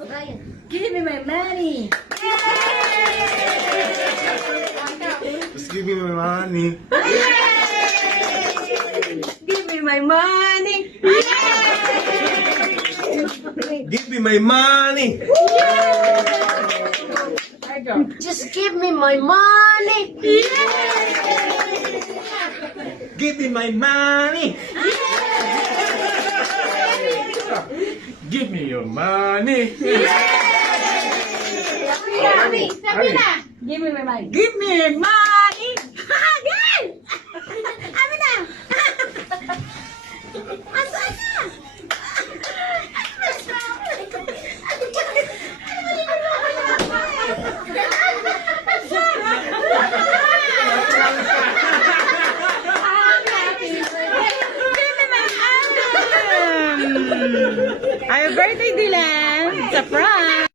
Give me my money. Just give me my money. Give me my money. Give me my money. Just give me my money. Give me my money. Give me your money. Sabi na. Give me my money. Give me money. Again! Sabi na. Asan na? Happy birthday, Dylan! Surprise!